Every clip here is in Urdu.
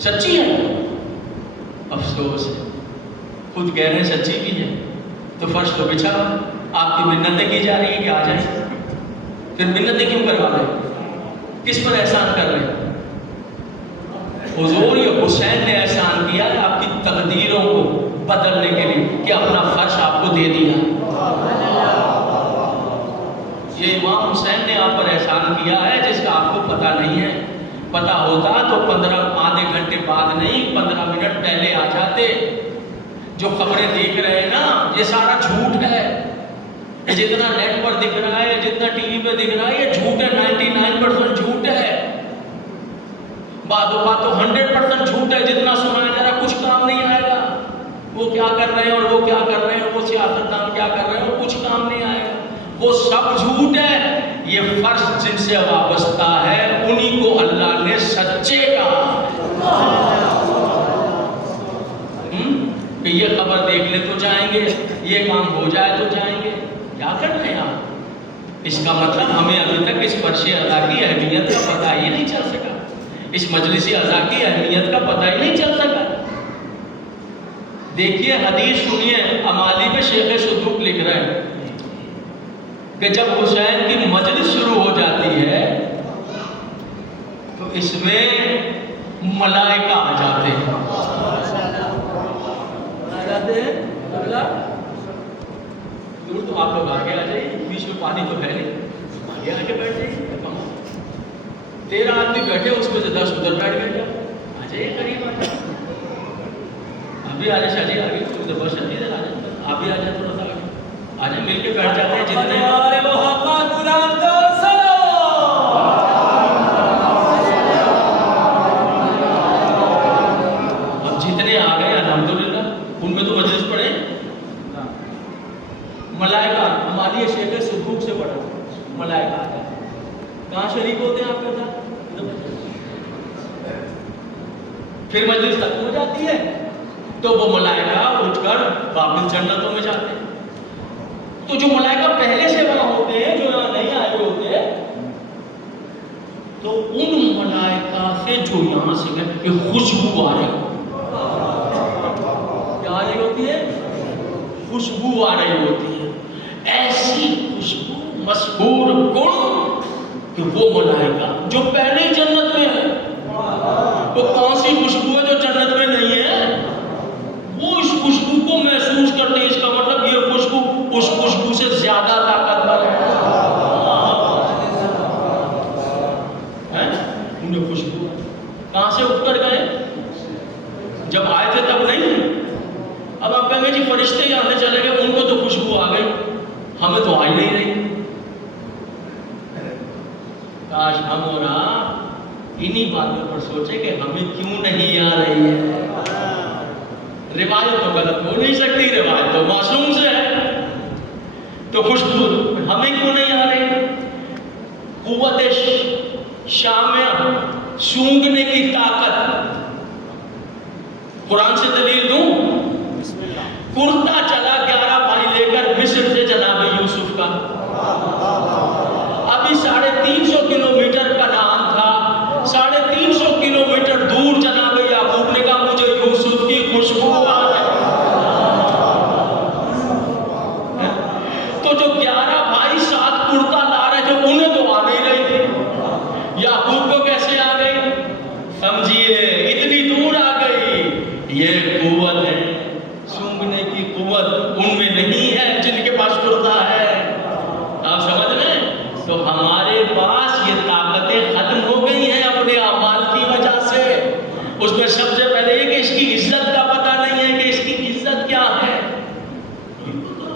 سچی ہے؟ افسوس ہے، خود کہہ رہے ہیں سچی بھی ہے، تو فرش تو بچھا، آپ کی منتیں کی جا رہی ہیں کہ آ جائیں، پھر منتیں کیوں کروا رہے ہیں؟ کس پر احسان کر رہے ہیں؟ حضور یہ حسین نے احسان کیا ہے آپ کی تقدیروں کو بدلنے کے لیے کہ اپنا فرش آپ کو دے دیا۔ یہ امام حسین نے آپ پر احسان کیا ہے جس کا آپ کو پتہ نہیں ہے۔ پتہ ہوتا تو آدھے گھنٹے بعد نہیں 15 منٹ پہلے آ جاتے۔ جو خبریں دیکھ رہے ہیں نا یہ سارا جھوٹ ہے، یہ جتنا نیٹ پر دکھ رہا ہے، جتنا ٹی وی پہ دکھ رہا ہے، یہ جھوٹ ہے، 99% جھوٹ ہے، بعض اوقات تو 100% جھوٹ ہے۔ جتنا سنایا جا رہا کچھ کام نہیں آئے گا، وہ کیا کر رہے ہیں اور وہ کیا کر رہے ہیں، وہ سیاستدان کیا کر رہے ہیں، وہ کچھ کام نہیں آئے گا، وہ سب جھوٹ ہے۔ یہ فرش جن سے وابستہ ہے انہی کو اللہ نے سچے کہا کہ یہ خبر دیکھ لیں تو جائیں گے، یہ کام ہو جائے تو جائیں گے، کیا کر رہے ہیں آپ؟ اس کا مطلب ہمیں ابھی تک اس فرش ادا کی اہمیت کا پتہ ہی نہیں چل سکا، اس مجلس اعضاء کی اہمیت کا پتہ ہی نہیں چل سکا۔ دیکھیے حدیث سنیے، امالی پہ شیخ صدوق لکھ رہے ہیں کہ جب حسین کی مجلس شروع ہو جاتی ہے تو اس میں ملائکہ آ جاتے ہیں، دور تو آپ لوگ آگے آ جائیے، بیچ میں پانی تو ہے نہیں، آگے آ کے بیٹھ جائیے، 13 آدمی بیٹھے اس میں سے 10 ادھر بیٹھ گئے، آ جائیے قریب آ جائیے، آپ بھی آ جائے، شاہ جی آگے ادھر بس شدید ہے، آپ بھی آ جائیں تھوڑا سا آگے آ جائیں، مل کے بیٹھ جاتے ہیں جتنے اب جتنے آ گئے الحمدللہ، ان میں تو مجلس پڑھے ملائکہ، ہماری شیخ صدوق سے پڑھا ملائکہ آ جائے، کہاں شریک ہوتے ہیں آپ کے ساتھ؟ پھر مجلس ختم ہو جاتی ہے تو وہ ملائکہ اٹھ کر واپس جنتوں میں جاتے ہیں۔ تو جو ملائکہ پہلے سے وہاں ہوتے ہیں، جو یہاں نہیں آئے ہوتے، تو ان ملائکہ سے جو یہاں سے گئے یہ خوشبو آ رہی، کیا آ رہی ہوتی ہے؟ خوشبو آ رہی ہوتی ہے، ایسی خوشبو مسحور کن کہ وہ ملائکہ جو پہلے جنت میں ہے، وہ کون سی خوشبو ہے جو جنت میں نہیں ہے، وہ اس خوشبو کو محسوس کرتے ہیں۔ اس کا مطلب یہ خوشبو اس خوشبو سے زیادہ طاقتور ہے۔ انہیں خوشبو کہاں سے اٹھ کر گئے؟ جب آئے تھے تب نہیں، اب آپ کہیں گے جی فرشتے یہاں سے چلے گئے، ان کو تو خوشبو آ گئی، ہمیں تو آئی نہیں رہی۔ کاش ہم اور آپ انہی باتوں پر سوچیں کہ ہمیں کیوں نہیں آ رہی ہے۔ روایت تو غلط ہو نہیں سکتی، روایت تو معصوم سے ہے، تو خوشبو ہمیں کیوں نہیں آ رہی؟ قوت شامع، سونگھنے کی طاقت، قرآن سے دلیل دوں؟ کرتا چلا 11 بھائی لے کر مصر سے جناب یوسف کا، ابھی 350 کلومیٹر کا نام تھا، 350 کلومیٹر دور جناب یعقوب نے کہا مجھے یوسف کی خوشبو آ گئی۔ تو جو 11 بھائی ساتھ کرتا لا رہے تھے انہیں تو آ نہیں رہی تھی، یعقوب کو کیسے آ گئی؟ سمجھیے اتنی دور آ گئی۔ یہ قوت ہے، سونگھنے کی قوت ان میں نہیں ہے جن کے پاس کرتا ہے، آپ سمجھ رہے ہیں؟ تو ہمارے پاس یہ طاقتیں ختم ہو گئی ہیں اپنے اعمال کی وجہ سے۔ اس میں سب سے پہلے یہ کہ اس کی عزت کا پتہ نہیں ہے کہ اس کی عزت کیا ہے۔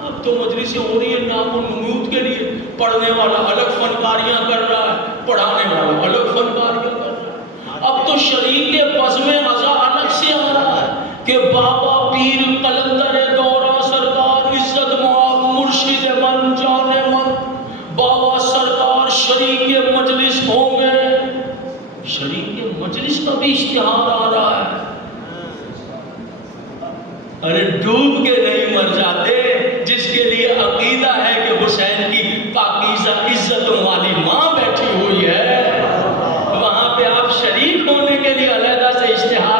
اب تو مجلسیں ہو رہی ہے نام و نمود کے لیے، پڑھنے والا الگ فنکاریاں کر رہا ہے، پڑھانے والا الگ فنکاریاں کر رہا ہے۔ اب تو شریک کے بزم عزا الگ سے آ رہا ہے کہ بابا پیر قلندر دورہ سرکار عزت مآب مرشد من جان من بابا سرکار شریک مجلس ہوں گے۔ شریک مجلس کا بھی اشتہار آ رہا ہے۔ ارے ڈوب کے نہیں مر جاتے جس کے لیے عقیدہ ہے کہ حسین کی پاکیزہ عزت والی ماں بیٹھی ہوئی ہے، وہاں پہ آپ شریک ہونے کے لیے علیحدہ سے اشتہار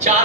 4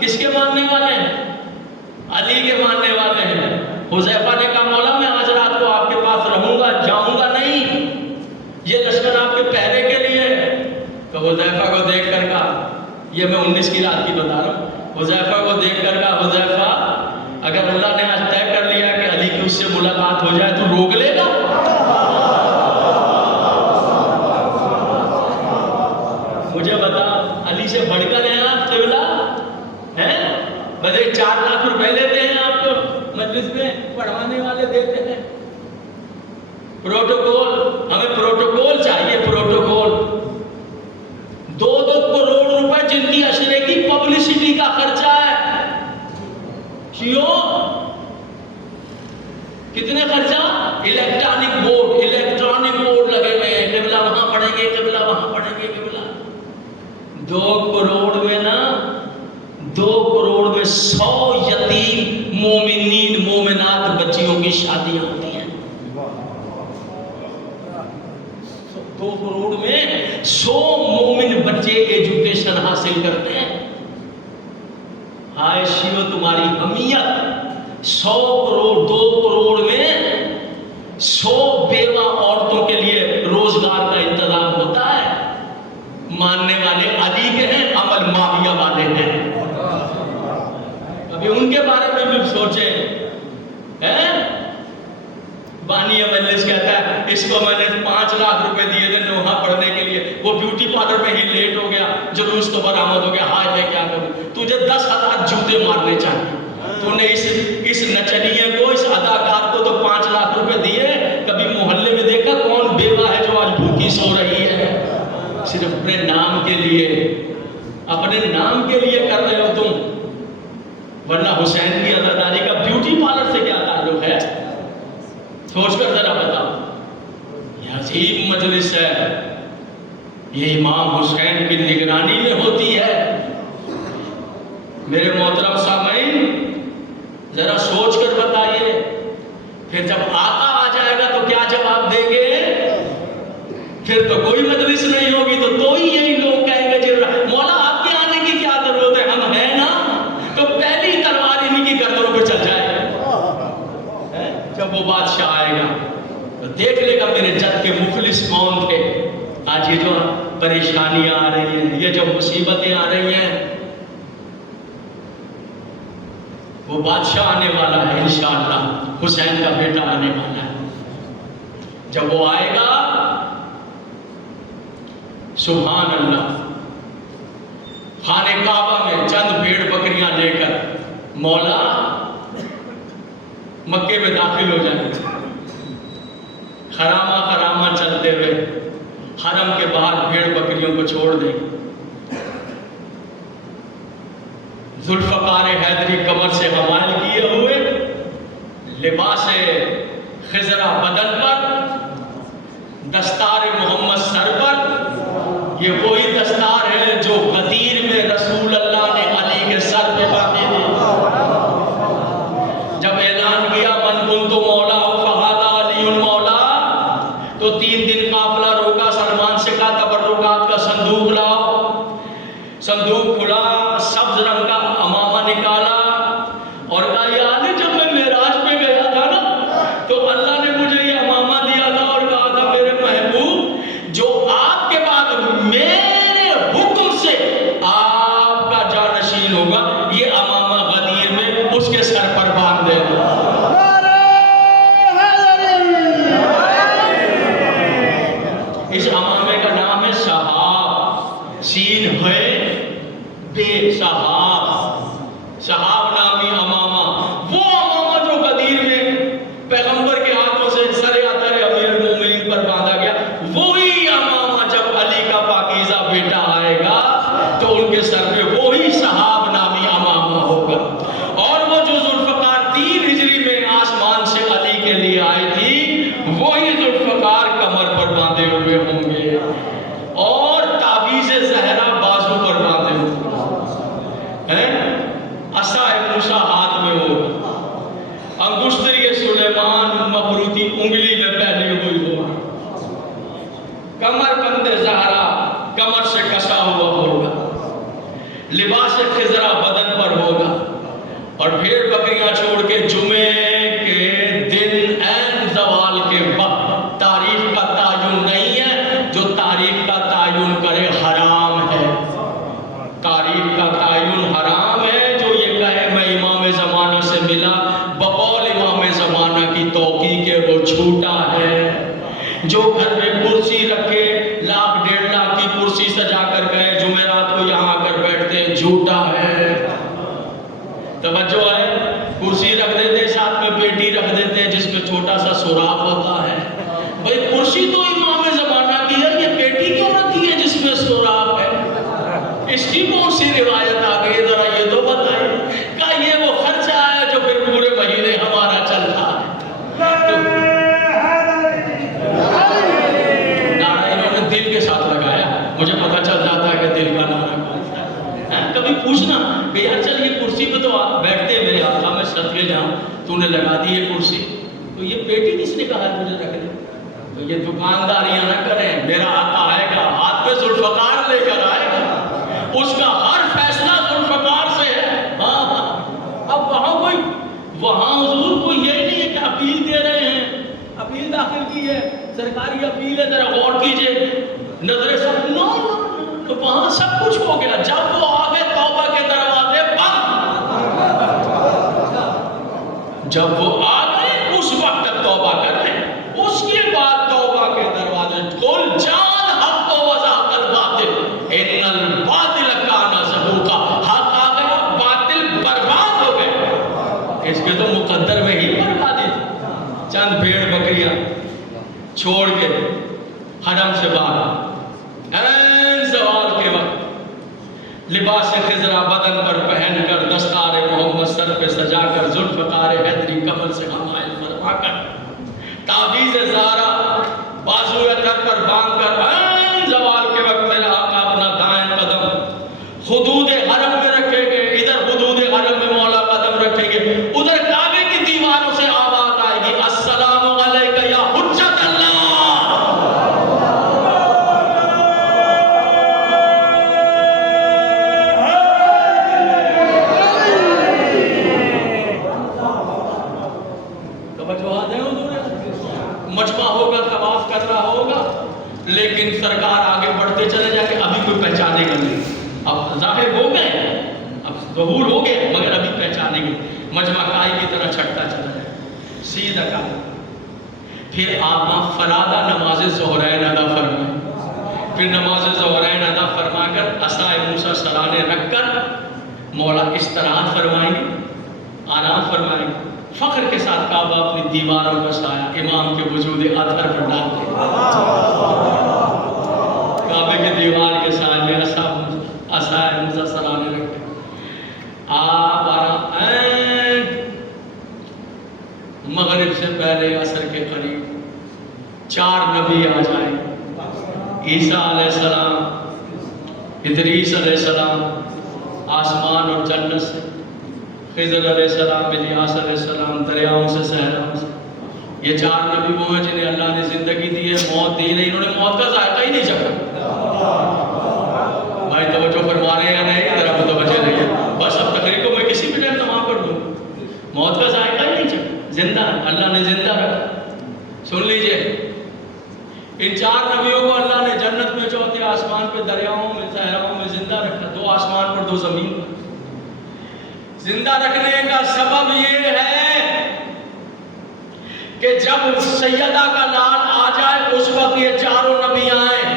کس کے ماننے والے ہیں؟ علی کے ماننے والے ہیں۔ حذیفہ نے کہا مولا میں آج رات کو آپ کے پاس رہوں گا، جاؤں گا نہیں، یہ لشکر آپ کے پہرے کے لیے۔ تو حذیفہ کو دیکھ کر کہا، یہ میں 19 کی رات کی بتا رہا ہوں، حذیفہ کو دیکھ کر کہا حذیفہ اگر اللہ نے آج طے کر لیا کہ علی کی اس سے ملاقات ہو جائے تو روک لے گا؟ مجھے بتا علی سے بڑھ کر ہیں آپ قبلہ ہیں؟ بدے 4 لاکھ روپے لیتے ہیں آپ کو مجلس میں پڑھانے والے دیتے ہیں۔ پروٹوکول، ہمیں پروٹوکول چاہیے، پروٹوکول۔ 2 کروڑ روپے جن کی اشرے کی پبلسٹی کا خرچہ ہے، کیوں؟ کتنے خرچہ؟ الیکٹرانک بورڈ لگے ہوئے ہیں، قبلہ وہاں پڑھیں گے، قبلہ وہاں پڑھیں گے، قبلہ 2 کروڑ میں نا 2 کروڑ میں 100 یتیم مومنین مومنات بچیوں کی شادیاں ہوتی ہیں۔ 2 کروڑ میں 100 مومن بچے ایجوکیشن حاصل کرتے ہیں۔ ہائے شیو تمہاری حمیت، 100 کروڑ 2 کروڑ میں 100 بیوہ عورتوں کے لیے روزگار کا انتظام ہوتا ہے۔ ماننے والے علی کے ہیں، عمل معاویہ والے ہیں۔ ابھی ان کے بارے میں بھی سوچیں۔ بانی مجلس کہتا ہے اس کو میں نے 5 لاکھ روپے دیے تھے نوحہ پڑھنے کے لیے، وہ بیوٹی پارلر میں ہی لیٹ ہو گیا، جلوس تو برآمد ہو گیا، ہائے میں کیا کروں؟ تجھے 10,000 جوتے مارنے چاہیے۔ تو نے اس نچنیے کو، اس اداکار کو تو 5 لاکھ روپے دیے، کبھی محلے میں دیکھا کون بیوہ ہے جو آج بھوکی سو رہی ہے؟ صرف اپنے نام کے لیے، اپنے نام کے لیے کر رہے ہو تم، ورنہ حسین کی عزاداری کا بیوٹی پارلر سے کیا تعلق ہے؟ سوچ کر ذرا بتاؤ۔ یہ عظیم مجلس ہے، یہ امام حسین کی نگرانی میں ہوتی ہے۔ میرے محترم سامعین ذرا سوچ کر بتائیے، پھر جب آقا آ جائے گا تو کیا جواب دیں گے؟ پھر تو کوئی مجلس نہیں ہوگی، تو ہی یہی لوگ کہیں گے جی مولا آپ کے آنے کی کیا ضرورت ہے، ہم ہیں نا، تو پہلی تلوار انہی کی گردنوں پہ چل جائے۔ جب وہ بادشاہ آئے گا تو دیکھ لے گا میرے جد کے مخلص کون تھے۔ آج یہ جو پریشانیاں آ رہی ہیں، یہ جو مصیبتیں آ رہی ہیں، وہ بادشاہ آنے والا ہے انشاءاللہ، حسین کا بیٹا آنے والا ہے۔ جب وہ آئے گا سبحان اللہ، خانہ کعبہ میں چند بھیڑ بکریاں لے کر مولا مکے میں داخل ہو جائیں، خرامہ چلتے ہوئے حرم کے باہر بھیڑ بکریوں کو چھوڑ دیں۔ ذوالفقار حیدری کمر سے حوال کیے ہوئے، لباس خضرا بدن پر، دستار محمد سر پر، یہ وہی دستار ہے جو غدیر میں رسول اللہ نے علی کے سر پہ باندھی تھی۔ جب اعلان کیا من کنت مولا فہذا علی مولا، تو 3 دن قافلہ روکا، سلمان سے کہا تبرکات کا صندوق لاؤ۔ صندوق کھلا، سبز رنگ کا امامہ نکالا اور کہا یا علی جب میں معراج پہ گیا تھا نا تو اللہ نے مجھے یہ امامہ دیا تھا اور کہا تھا میرے محبوب جو آپ کے بعد میرے حکم سے آپ کا جانشین ہوگا، یہ امامہ غدیر میں اس کے سر پر باندھ دے دو۔ اس امامے کا نام ہے شہاب، سین ہے بے شہاب، شہاب نامی امامہ، وہ امامہ جو غدیر میں پیغمبر کے ہاتھوں سے سر عطر امیر المومنین پر باندھا گیا، وہی امامہ جب علی کا پاکیزہ بیٹا آئے گا تو ان کے سر پہ وہی شہاب نامی امامہ ہوگا۔ اور وہ جو ذوالفقار 3 ہجری میں آسمان سے علی کے لیے آئی تھی، وہی ذوالفقار کمر پر باندھے ہوئے ہوں گے اور تعویذ زہرا بازو پر باندھے ہوئے، عصا موسیٰ ہاتھ میں ہوگا، انگشتری سلیمان مبروتی انگلی میں پہنی ہوئی ہوگی، کمر بند زہرا کمر سے کسا ہوا ہوگا، لباس خضرا بدن پر ہوگا. اور بھیڑ بکریاں چھوڑ کے جمعے کے دن عین زوال کے وقت تاریخ کا تعین نہیں ہے. جو تاریخ کا تعین کرے حرام ہے. تاریخ کا تعین حرام ہے. جو یہ کہے میں امام زمانہ سے ملا بقول امام زمانہ کی توقیع کے وہ جھوٹا ہے. جو گھر میں کرسی رکھے لاکھ 1.5 لاکھ کی کرسی سجا کر گئے جمعرات کو یہاں آ کر بیٹھتے جھوٹا ہے. توجہ ہے. کرسی رکھ دیتے ساتھ میں پیٹی رکھ دیتے جس میں چھوٹا سا سوراخ ہوتا ہے. بھئی کرسی تو امام زمانہ کی ہے, یہ پیٹی کیوں رکھی ہے جس میں سوراخ ہے؟ اس کی کون سی روایت آ گئی ذرا یہ تو بتائیں. کیا یہ وہ خرچہ ہے جو پھر پورے مہینے ہمارا چلتا ہے؟ نعرہ انہوں نے دل کے ساتھ لگایا. مجھے پتہ چل جاتا ہے کہ دل کا نعرہ کون سا ہے. کبھی پوچھنا کہ یار چل یہ کرسی پہ تو آپ بیٹھتے میرے آقا میں صدقے جاؤں تو نے لگا دی یہ کرسی, تو یہ پیٹی کس نے کہا ہے مجھے رکھ دے؟ تو یہ دکانداریاں نہ کریں. میرا آقا آئے گا ہاتھ میں ذوالفقار لے کر آئے گا. اس کا ہر فیصلہ ذوالفقار سے ہے. ہاں اب وہاں حضور کوئی یہ نہیں ہے کہ اپیل دے رہے ہیں, اپیل داخل کی ہے, سرکاری اپیل ہے, ذرا غور کیجئے نظر سب نو. تو وہاں سب کچھ ہو گیا. جب وہ آگے توبہ کے دروازے بند, جب وہ آگے اس وقت توبہ کر لیں. اس کے بعد توبہ کے دروازے کھول. جان حق و وزاق الباطل ان الباطل کان زہوقا. حق آ گیا, باطل برباد ہو گئے. اس کے تو مقدر میں ہی بربادی تھی. چند بھیڑ بکریاں چھوڑ کے حرم سے باہر عین زوال کے وقت لباس خضرا بدن پر پہن کر دستار محمد سر پہ سجا کر ذوالفقار حیدری کمر سے حمائل فرما کر تعویذ زارا بازو تک پر باندھ کر عین زوال کے وقت میرا آقا اپنا دائیں قدم حدود حرم میں رکھیں گے. ادھر حدود حرم میں مولا قدم رکھیں گے, ادھر کعبے کی دیواروں سے آواز آئے گی السلام علیکہ یا حجت اللہ. مجمع ہوگا, طواف کر رہا ہوگا, لیکن سرکار آگے بڑھتے چلے جائیں گے. ابھی کوئی پہچانے گا نہیں. اب ظاہر ہو گئے, اب ظہور ہو گئے, مگر ابھی پہچانے گے. مجمع کائی کی طرح چھٹتا چلا جائے سیدھا کا. پھر آپ فرادہ نماز ظہرین ادا فرمائیں. پھر نماز ظہرین ادا فرما کر عصائے موسیٰ سرانے رکھ کر مولا استراحت فرمائیں گے, آرام فرمائیں گے. فخر کے ساتھ کعبہ اپنی دیواروں کا سایہ امام کے وجود اطہر پر ڈالتے ہیں. کعبے کے دیوار کے سایہ میں عصائے موسیٰ سرانے رکھتے ہیں. آپ آرام مغرب سے پہلے عصر کے قریب 4 نبی آ جائیں. عیسیٰ علیہ السلام, ادریس علیہ السلام آسمان اور جنت سے, خضر علیہ السلام, الیاس علیہ السلام دریاؤں سے صحراؤں سے. یہ 4 نبی وہ ہیں جنہیں اللہ نے زندگی دی ہے, موت دی نہیں. انہوں نے موت کا ذائقہ ہی نہیں چکھا. بھائی توجہ فرما رہے ہیں یا نہیں؟ ذرا متوجہ نہیں ہے. بس اب تقریر کو میں کسی بھی ٹائم تمام کر دوں. موت کا ذائقہ ہی نہیں چکھا. زندہ اللہ نے زندہ رکھا. سن لیجئے, ان 4 نبیوں کو اللہ نے جنت میں چوتھے آسمان پہ دریاؤں میں صحراؤں میں زندہ رکھا. 2 آسمان پر 2 زمین پر. زندہ رکھنے کا سبب یہ ہے کہ جب سیدہ کا لال آ جائے اس وقت یہ 4 نبی آئیں,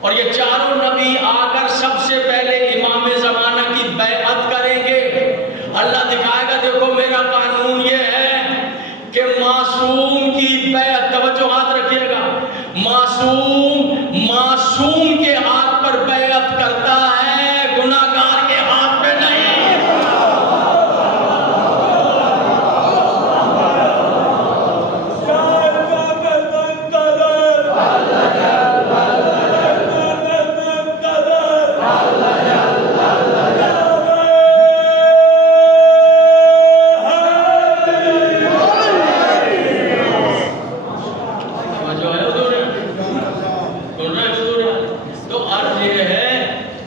اور یہ 4 نبی آ کر سب سے پہلے امام زمانہ کی بیعت کریں گے. اللہ دکھائے گا دیکھو میرا قانون یہ ہے کہ معصوم کی بیعت, توجہ ہاتھ رکھیے گا, معصوم کے ہاتھ پر بیعت کرتا ہے, گناہگار کے ہاتھ پہ نہیں.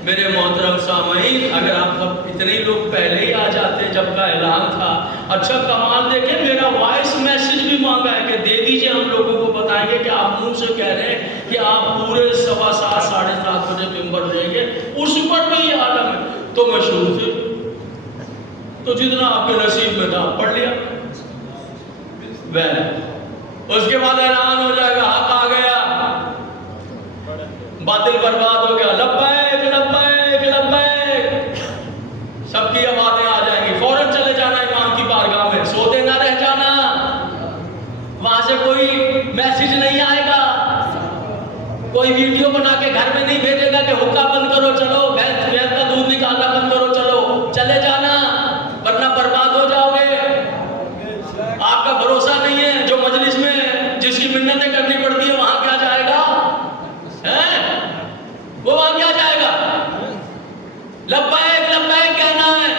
میرے محترم سامعین, اگر آپ اتنے لوگ پہلے ہی آ جب کا اعلان تھا. اچھا کمال دیکھیں, میرا وائس میسج بھی مانگا ہے کہ دے دیجئے, ہم لوگوں کو بتائیں گے کہ آپ منہ سے کہہ رہے ہیں کہ آپ پورے 7:15 7:30 بجے ممبر دیں گے, اس پر بھی یہ عالم ہے. تو میں شروع سے تو جتنا آپ کے نصیب میں تھا پڑھ لیا. اس کے بعد اعلان ہو جائے گا حق آ گیا, باطل برباد ہو گیا, لبیک لبیک لبیک, سب کی آوازیں آ جائیں گی. فوراً چلے جانا امام کی بارگاہ میں, سوتے نہ رہ جانا, وہاں سے کوئی میسج نہیں آئے گا, کوئی ویڈیو بنا کے گھر میں نہیں بھیجے گا کہ حکا بند کرو چلو, بھینس کا دودھ نکالنا بند کرو چلو, چلے جانا ورنہ برباد ہو جاؤ گے. آپ کا بھروسہ نہیں ہے, جو مجلس میں جس کی منتیں کرنی پڑتی ہے وہاں کیا جائے گا, وہ وہاں کیا جائے گا. لبیک لبیک کہنا ہے,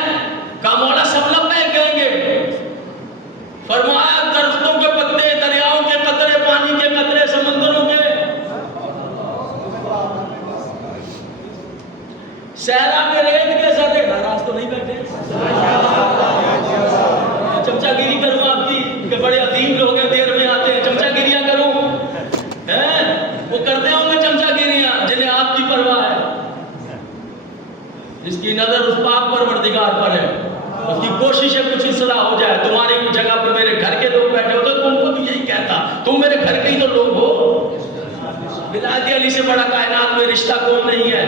کا مولا سب لبیک کہیں گے. فرمایا درختوں کے پتے, دریاؤں کے قطرے, پانی کے قطرے, سمندروں کے, صحرا کے ریت کے ذرے. ناراض تو نہیں بیٹھے, چمچا گیری کروں آپ کی کہ بڑے عظیم لوگ ہیں, دیر میں آتے ہیں, چمچا گیریاں کروں, وہ کرتے ہوں گے چمچا گیریاں جنہیں آپ کی پرواہ ہے. جس کی نظر اس پاک پروردگار پر ہے, اس کی کوشش ہے کچھ اصلاح ہو جائے. تمہاری جگہ پہ میرے گھر کے لوگ بیٹھے ہوتے تو ان کو بھی یہی کہتا, تم میرے گھر کے ہی تو لوگ ہو. ولایت علی سے بڑا کائنات میں رشتہ کون نہیں ہے.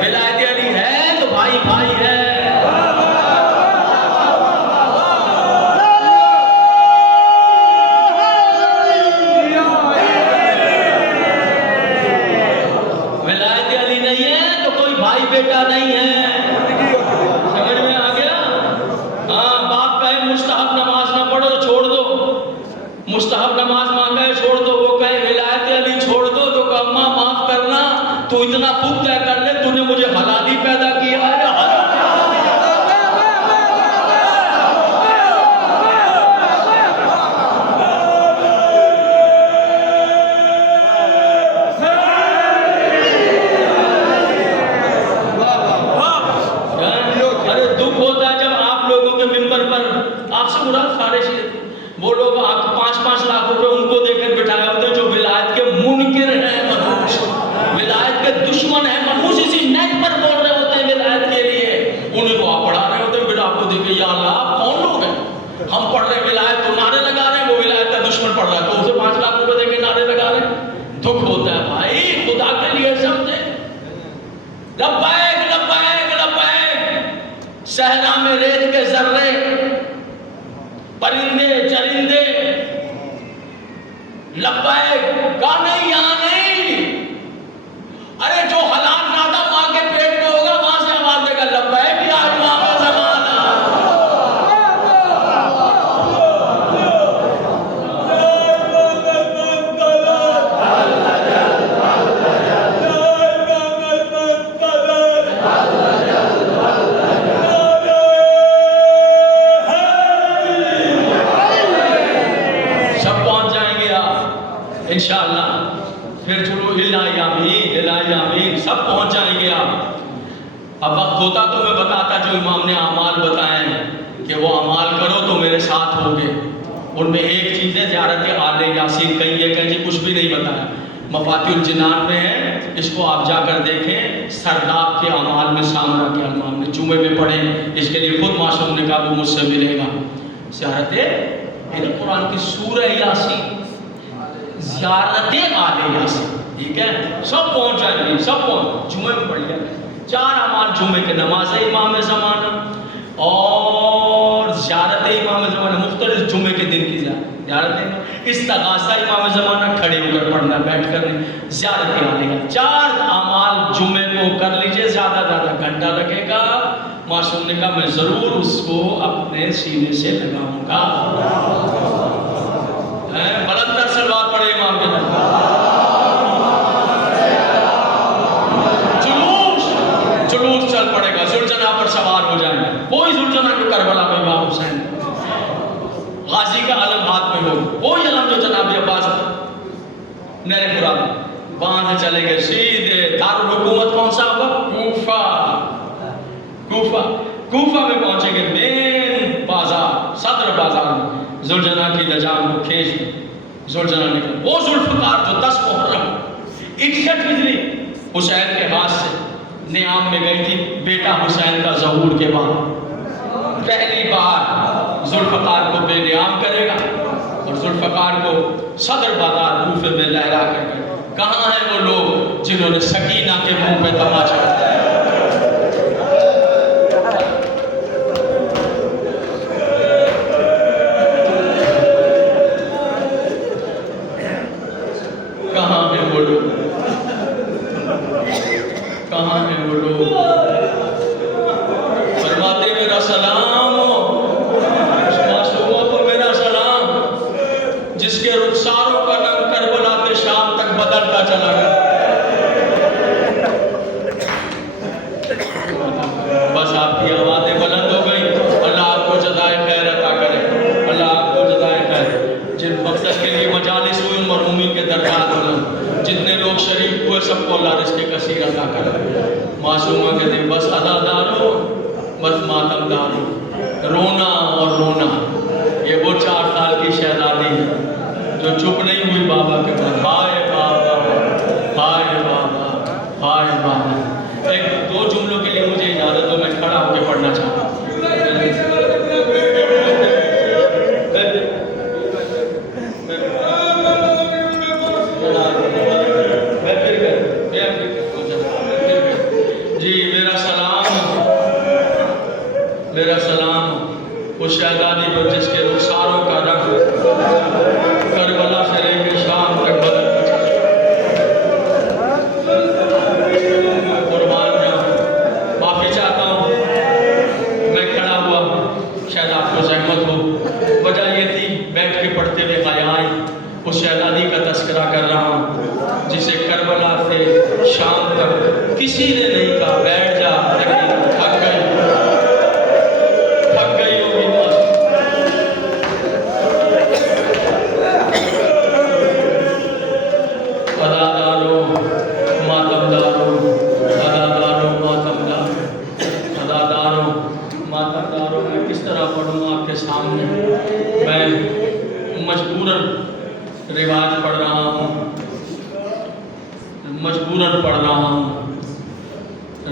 ولایت علی ہے تو بھائی بھائی ہے. بیٹا نہیں ہے. سمجھ میں آ گیا. ہاں, باپ کہے مستحب نماز نہ پڑھو تو چھوڑ دو, مستحب نماز مانگا ہے چھوڑ دو. وہ کہے ولایت علی چھوڑ دو تو کہ اماں معاف کرنا, تو اتنا خود طے کر لے, تو نے مجھے حلالی پیدا کیا ہے. وہ لوگ 5-5 لاکھ روپے ان کو دے کر بٹھائے ہوتے ہیں جو ولایت کے منکر ہیں, منحوس, ولایت کے دشمن ہیں, منحوس, اسی نیٹ پر بول رہے ہوتے ہیں ولایت کے لیے. انہیں کو آپ پڑھا رہے ہوتے ہیں, پھر آپ کو دیکھیں یا اللہ آپ کون لوگ ہیں, ہم پڑھ رہے ہیں ولایت تو نعرے لگا رہے ہیں, وہ ولایت کا دشمن پڑھ رہا ہے تو اسے 5 لاکھ روپے دے کے نعرے لگا رہے ہیں. دکھ ہوتا ہے بھائی, خدا کے لیے سمجھے. لبیک لبیک لبیک, صحرا میں ریت کے ذرے, پرندے چرندے, لبیک کا نہیں یہاں نہیں. ارے جو حلال زیادہ ماں کے پیٹ میں ہوگا وہاں سے آواز دے گا لبیک یا امام زمانہ. انشاءاللہ پھر چلو الہی آمین الہی آمین, سب پہنچ جائیں گے آپ. اب وقت ہوتا تو میں بتاتا جو امام نے اعمال بتائے ہیں کہ وہ اعمال کرو تو میرے ساتھ ہوگے. ان میں ایک چیز ہے زیارت آل یاسین. کہیں یہ کہیں جی کچھ بھی نہیں بتایا, مفاتیح الجنان میں ہے, اس کو آپ جا کر دیکھیں. سرداب کے اعمال میں سامرا کے اعمال میں جمعے میں پڑھیں, اس کے لیے خود معصوم نے کہا وہ مجھ سے ملے گا. زیارت قرآن کی سورہ یاسین, زیارت آل یاسین, ٹھیک ہے, سب پہنچ جائیں گے, سب پہنچ. جمعے میں پڑھ لیا 4 اعمال جمعے کے, نماز امام زمانہ اور زیارت امام زمانہ, مختلف جمعے کے دن کی زیارت, استغاثہ امام زمانہ, کھڑے ہو کر پڑھنا, بیٹھ کر نہیں, زیارت آل یاسین. 4 اعمال جمعے کو کر لیجئے, زیادہ گھنٹہ لگے گا. معصوم نے کہا میں ضرور اس کو اپنے سینے سے لگاؤں گا. بلندر سلوات پڑھے امام کے نام. جلوس چل پڑے گا, ذوالجناح پر سوار ہو جائیں گے. کوئی ذوالجناح جو کربلا میں امام حسین غازی کا علم ہاتھ میں ہو, کوئی علم جو جناب عباس نہر فرات, وہاں سے چلے گئے سیدھے دارالحکومت کون سا ہوگا, کوفہ. کوفہ میں پہنچیں گے، مین بازار، صدر بازار میں ذوالجناح کی لجام کو کھینچ ذوالجناح نکل، وہ ذوالفقار جو 10 محرم 61 ہجری حسین کے ہاتھ سے نیام میں گئی تھی، بیٹا حسین کا ظہور کے بعد پہلی بار ذوالفقار کو بے نیام کرے گا، اور ذوالفقار کو صدر بازار کوفے میں لہرا کر گئے۔ کہاں ہیں وہ لوگ جنہوں نے سکینہ کے منہ پہ تماچا بجایا؟ کہاں ہیں وہ لوگ؟ کہاں ہیں وہ لوگ؟ فرماتے میرا سلام ہو اس معصوموں کو، میرا سلام جس کے رخساروں کا رنگ کربلا کے شام تک بدلتا چلا گیا۔ بس آپ کی آوازیں بلند ہو گئی، اللہ آپ کو جزائے خیر عطا کرے، اللہ آپ کو جزائے خیر۔ جن مقصد کے لیے مجالس ہوئی مرحومین کے درجات بلند، جتنے لوگ شریک ہوئے سب کو اللہ رزق کثیر عطا کرے۔ معصومہ کے دن بس عزادار ہو، بس ماتم دار ہو، رونا اور رونا۔ یہ وہ 4 سال کی شہزادی ہے جو چپ نہیں ہوئی بابا کے بعد، ہائے بابا ہائے بابا ہائے بابا۔ ایک 2 جملوں کے لیے مجھے اجازت ہو، میں کھڑا ہو کے پڑھنا چاہتا ہوں۔ جی میرا سلام اس شہزادی پر جس کے رخساروں کا رنگ کربلا سے لے کے شام تک بدلتا چلا۔ قربان جاؤں، معافی چاہتا ہوں میں کھڑا ہوا، شاید آپ کو زحمت ہو۔ وجہ یہ تھی بیٹھ کے پڑھتے ہوئے خیال آئی، اس شہزادی کا تذکرہ کر رہا ہوں جسے کربلا سے شام تک کسی نے نہیں کہا بیٹھ جا، لیکن تھک گئی ہوگی۔ عزاداروں ماتمداروں، عزاداروں ماتمدار، عزاداروں ماتمداروں، میں کس طرح پڑھوں آپ کے سامنے؟ میں مجبوراً روایت پڑھ رہا ہوں، مجبوراً پڑھ رہا ہوں،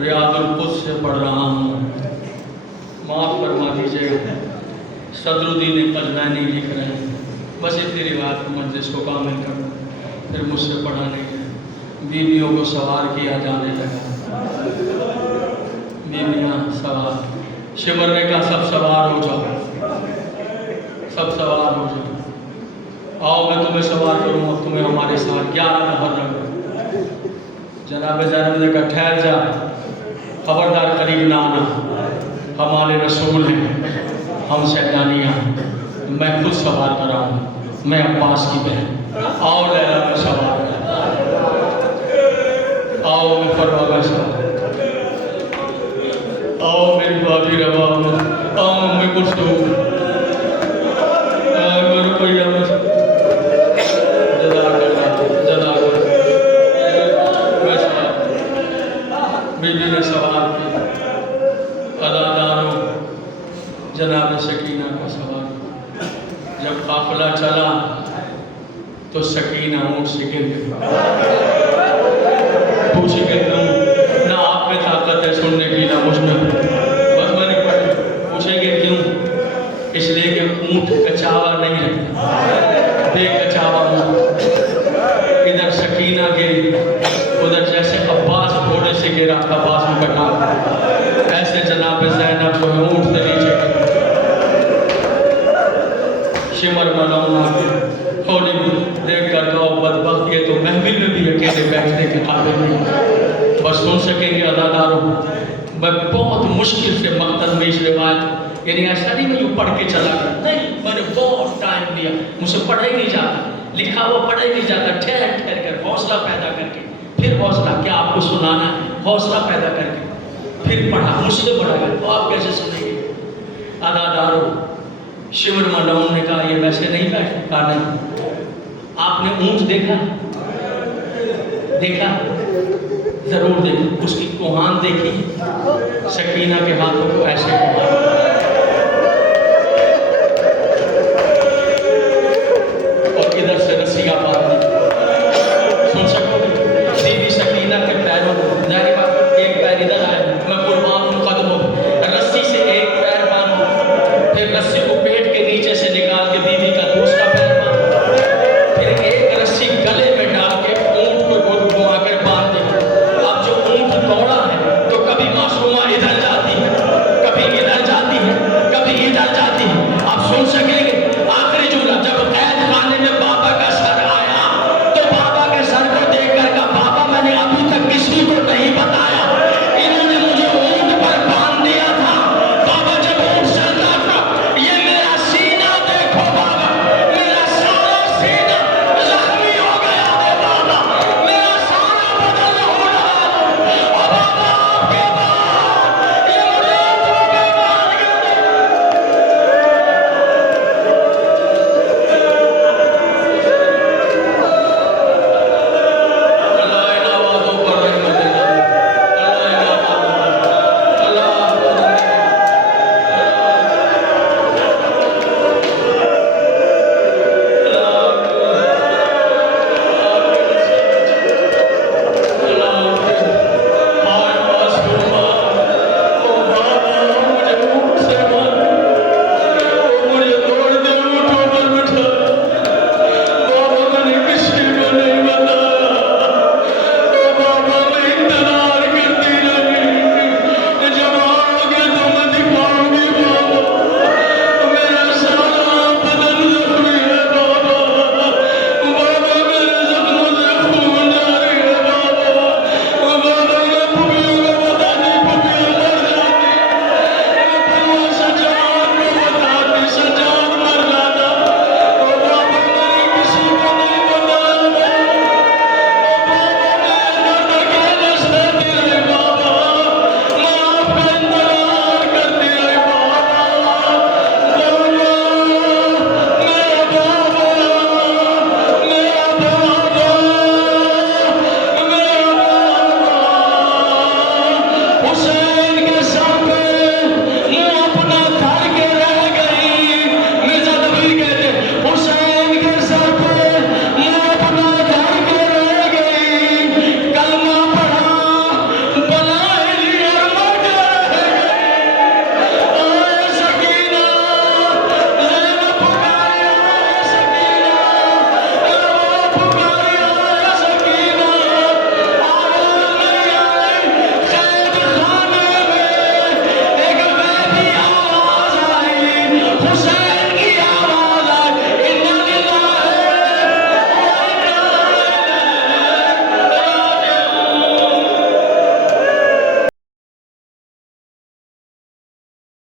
ریاض القدس سے پڑھ رہا ہوں، معاف فرما دیجیے گا۔ صدر الدین قزوینی لکھ رہے ہیں، بس اتنی روایت کو مجلس کو کامل کر دوں، پھر مجھ سے پڑھا نہیں ہے۔ بیویوں کو سوار کیا جانے لگا، بیویاں سوار، شمر نے کہا سب سوار ہو جاؤ، سب سوار ہو جاؤ، آؤ میں تمہیں سوار کروں، اب تمہیں ہمارے ساتھ 11 محرم۔ جناب زینب نے کہا ٹھہر جا، خبردار قریب نہ آنا، ہمارے رسول ہیں، ہم سیدانیاں، میں خود سوار کراؤں، میں عباس کی بہن، آؤ لیلا میں سوار کروں، آؤ میں فرما میں سوار، آؤ میری بابی روا میں، آؤ میں کلثوم، آؤ میں رقیہ میں، جزاک اللہ جزاک اللہ، میں سوار، بیوی نے سوار کیا۔ عزاداروں جناب سکینہ کا سوال، جب قافلہ چلا تو سکینہ اونٹ سے گر گئی، پوچھی کہ تم، نہ آپ میں طاقت ہے سننے کی نہ مجھ میں، بس میں نے پڑھی، پوچھیں گے کیوں؟ اس لیے کہ اونٹ کچاوا نہیں رہتا، بے کچاوا اونٹ۔ ادھر سکینہ گری، ادھر جیسے عباس گھوڑے سے گرا، عباس میں کٹا، ایسے جناب زینب جو اونٹ سے نیچے گئی۔ شمر ملون آگے ہولی دیکھ کر کہو بدبخت یہ تو محفل میں بھی اکیلے بیٹھنے کے قابل نہیں، بس سن سکیں گے عزاداروں۔ میں بہت مشکل سے مقتل میں اس روایت، یعنی ایسا نہیں میں یوں پڑھ کے چلا گیا، نہیں، میں نے بہت ٹائم دیا، مجھ سے پڑھا ہی نہیں جاتا، لکھا ہوا پڑھا ہی نہیں جاتا، ٹھہر ٹھہر کر حوصلہ پیدا کر کے، پھر حوصلہ کیا آپ کو سنانا ہے، حوصلہ پیدا کر کے پھر پڑھا، مجھ سے پڑھا گیا، تو آپ کیسے سنیں گے؟ عزاداروں، شمر ملعون نے کہا یہ ویسے نہیں بیٹھتا، نہیں، آپ نے اونٹ دیکھا؟ دیکھا؟ ضرور دیکھا، اس کی کوہان دیکھی؟ سکینہ کے ہاتھوں کو ایسے